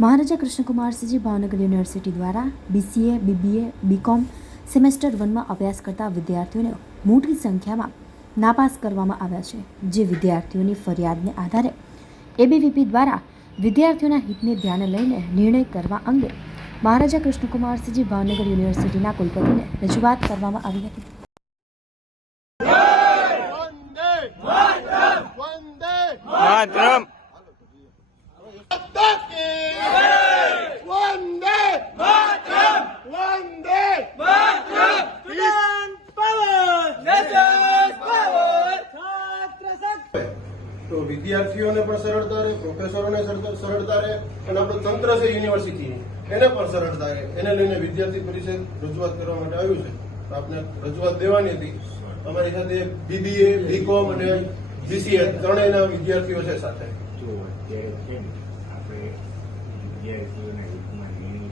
મહારાજા Krishnakumarsinhji Bhavnagar university દ્વારા BCA, BBA, BCom semester 1માં અભ્યાસ કરતા વિદ્યાર્થીઓને મોટી સંખ્યામાં નાપાસ કરવામાં આવ્યા છે, જે વિદ્યાર્થીઓની ફરિયાદને આધારે ABVP દ્વારા વિદ્યાર્થીઓના હિતને ધ્યાને લઈને નિર્ણય કરવા અંગે મહારાજા કૃષ્ણકુમારસિંહજી ભાવનગર યુનિવર્સિટીના કુલપતિને રજૂઆત કરવામાં આવી હતી. માતરમ તો વિદ્યાર્થીઓને પણ સરળતા રહે, પ્રોફેસરોને સરળતા રહે અને આપણું તંત્ર છે યુનિવર્સિટીનું એને પણ સરળતા રહે, એને લઈને વિદ્યાર્થી પરિષદ રજૂઆત કરવા માટે આવ્યું છે. તો આપને રજૂઆત દેવાની હતી. અમારી સાથે BBA, BCom અને BCA ત્રણેયના વિદ્યાર્થીઓ છે સાથે. જો અત્યારે છે ને આપણે વિદ્યાર્થીઓના હિતમાં નિર્ણય